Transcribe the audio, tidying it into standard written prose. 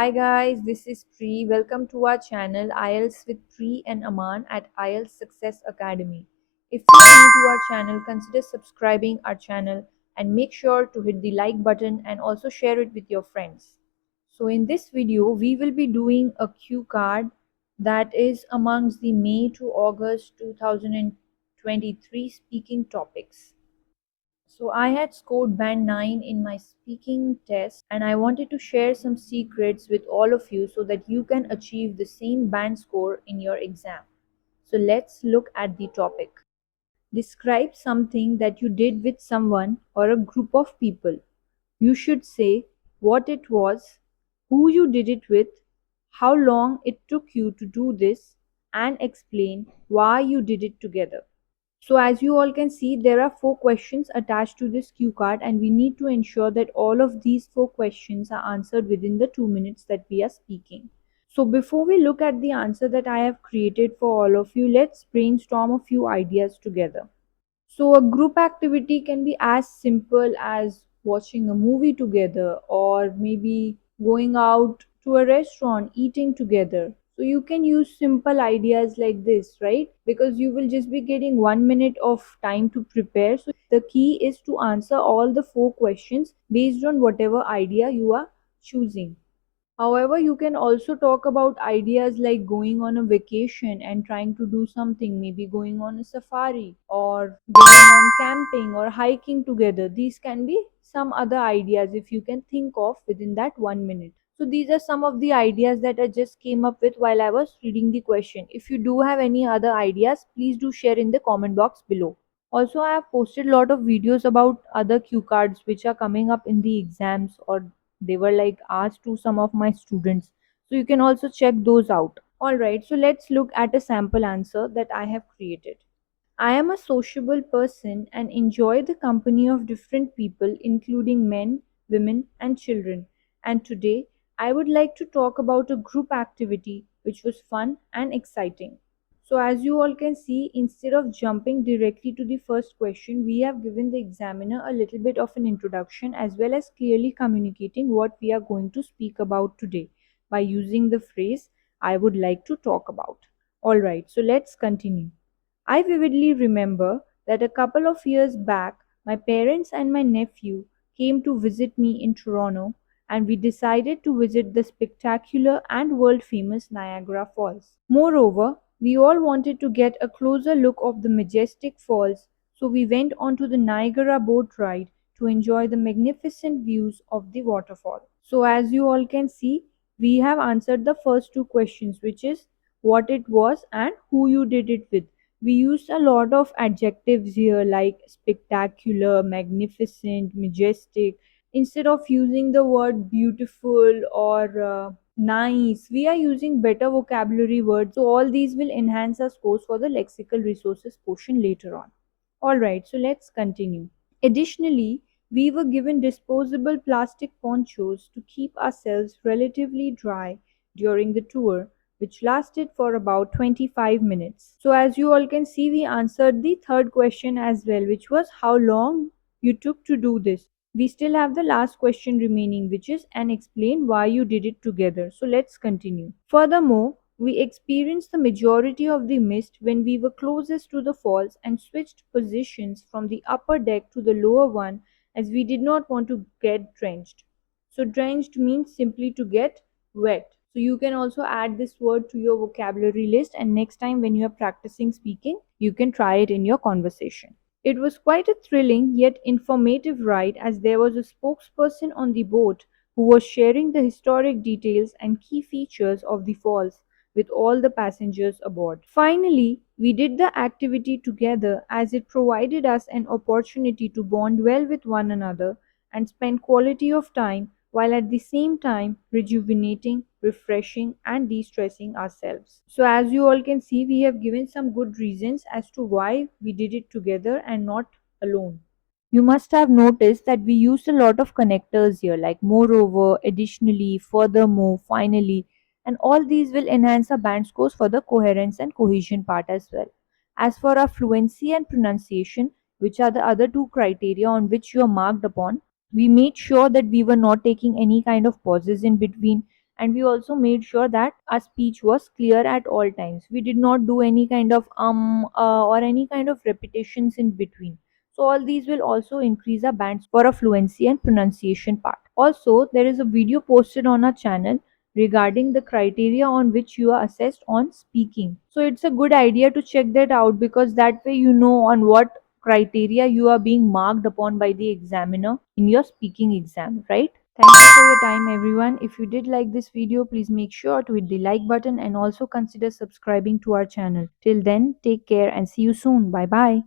Hi guys, this is Pri. Welcome to our channel IELTS with Pri and Aman at IELTS Success Academy. If you're new to our channel, consider subscribing our channel and make sure to hit the like button and also share it with your friends. So in this video, we will be doing a cue card that is amongst the May to August 2023 speaking topics. So I had scored band 9 in my speaking test and I wanted to share some secrets with all of you so that you can achieve the same band score in your exam. So let's look at the topic. Describe something that you did with someone or a group of people. You should say what it was, who you did it with, how long it took you to do this, and explain why you did it together. So as you all can see, there are 4 questions attached to this cue card and we need to ensure that all of these 4 questions are answered within the 2 minutes that we are speaking. So before we look at the answer that I have created for all of you, let's brainstorm a few ideas together. So a group activity can be as simple as watching a movie together or maybe going out to a restaurant, eating together. So you can use simple ideas like this, right? Because you will just be getting 1 minute of time to prepare. So the key is to answer all the 4 questions based on whatever idea you are choosing. However, you can also talk about ideas like going on a vacation and trying to do something, maybe going on a safari or going on camping or hiking together. These can be some other ideas if you can think of within that 1 minute. So these are some of the ideas that I just came up with while I was reading the question. If you do have any other ideas, please do share in the comment box below. Also, I have posted a lot of videos about other cue cards which are coming up in the exams or they were like asked to some of my students. So you can also check those out. Alright, so let's look at a sample answer that I have created. I am a sociable person and enjoy the company of different people, including men, women, and children. And today, I would like to talk about a group activity which was fun and exciting. So, as you all can see, instead of jumping directly to the first question, we have given the examiner a little bit of an introduction as well as clearly communicating what we are going to speak about today by using the phrase, I would like to talk about. Alright, so let's continue. I vividly remember that a couple of years back, my parents and my nephew came to visit me in Toronto, and we decided to visit the spectacular and world famous Niagara Falls. Moreover, we all wanted to get a closer look of the majestic falls, so we went onto the Niagara boat ride to enjoy the magnificent views of the waterfall. So, as you all can see, we have answered the first 2 questions, which is what it was and who you did it with. We used a lot of adjectives here like spectacular, magnificent, majestic. Instead of using the word beautiful or nice, we are using better vocabulary words. So, all these will enhance our scores for the lexical resources portion later on. Alright, so let's continue. Additionally, we were given disposable plastic ponchos to keep ourselves relatively dry during the tour, which lasted for about 25 minutes. So, as you all can see, we answered the third question as well, which was how long you took to do this. We still have the last question remaining, which is and explain why you did it together. So, let's continue. Furthermore, we experienced the majority of the mist when we were closest to the falls and switched positions from the upper deck to the lower one as we did not want to get drenched. So, drenched means simply to get wet. So, you can also add this word to your vocabulary list, and next time when you are practicing speaking, you can try it in your conversation. It was quite a thrilling yet informative ride as there was a spokesperson on the boat who was sharing the historic details and key features of the falls with all the passengers aboard. Finally, we did the activity together as it provided us an opportunity to bond well with one another and spend quality of time while at the same time rejuvenating, refreshing, and de stressing ourselves. So, as you all can see, we have given some good reasons as to why we did it together and not alone. You must have noticed that we used a lot of connectors here, like moreover, additionally, furthermore, finally, and all these will enhance our band scores for the coherence and cohesion part as well. As for our fluency and pronunciation, which are the other 2 criteria on which you are marked upon, we made sure that we were not taking any kind of pauses in between and we also made sure that our speech was clear at all times. We did not do any kind of or any kind of repetitions in between. So all these will also increase our bands for a fluency and pronunciation part. Also, there is a video posted on our channel regarding the criteria on which you are assessed on speaking. So it's a good idea to check that out, because that way you know on what criteria you are being marked upon by the examiner in your speaking exam, right? Thank you for your time, everyone. If you did like this video, please make sure to hit the like button and also consider subscribing to our channel. Till then, take care and see you soon. Bye bye.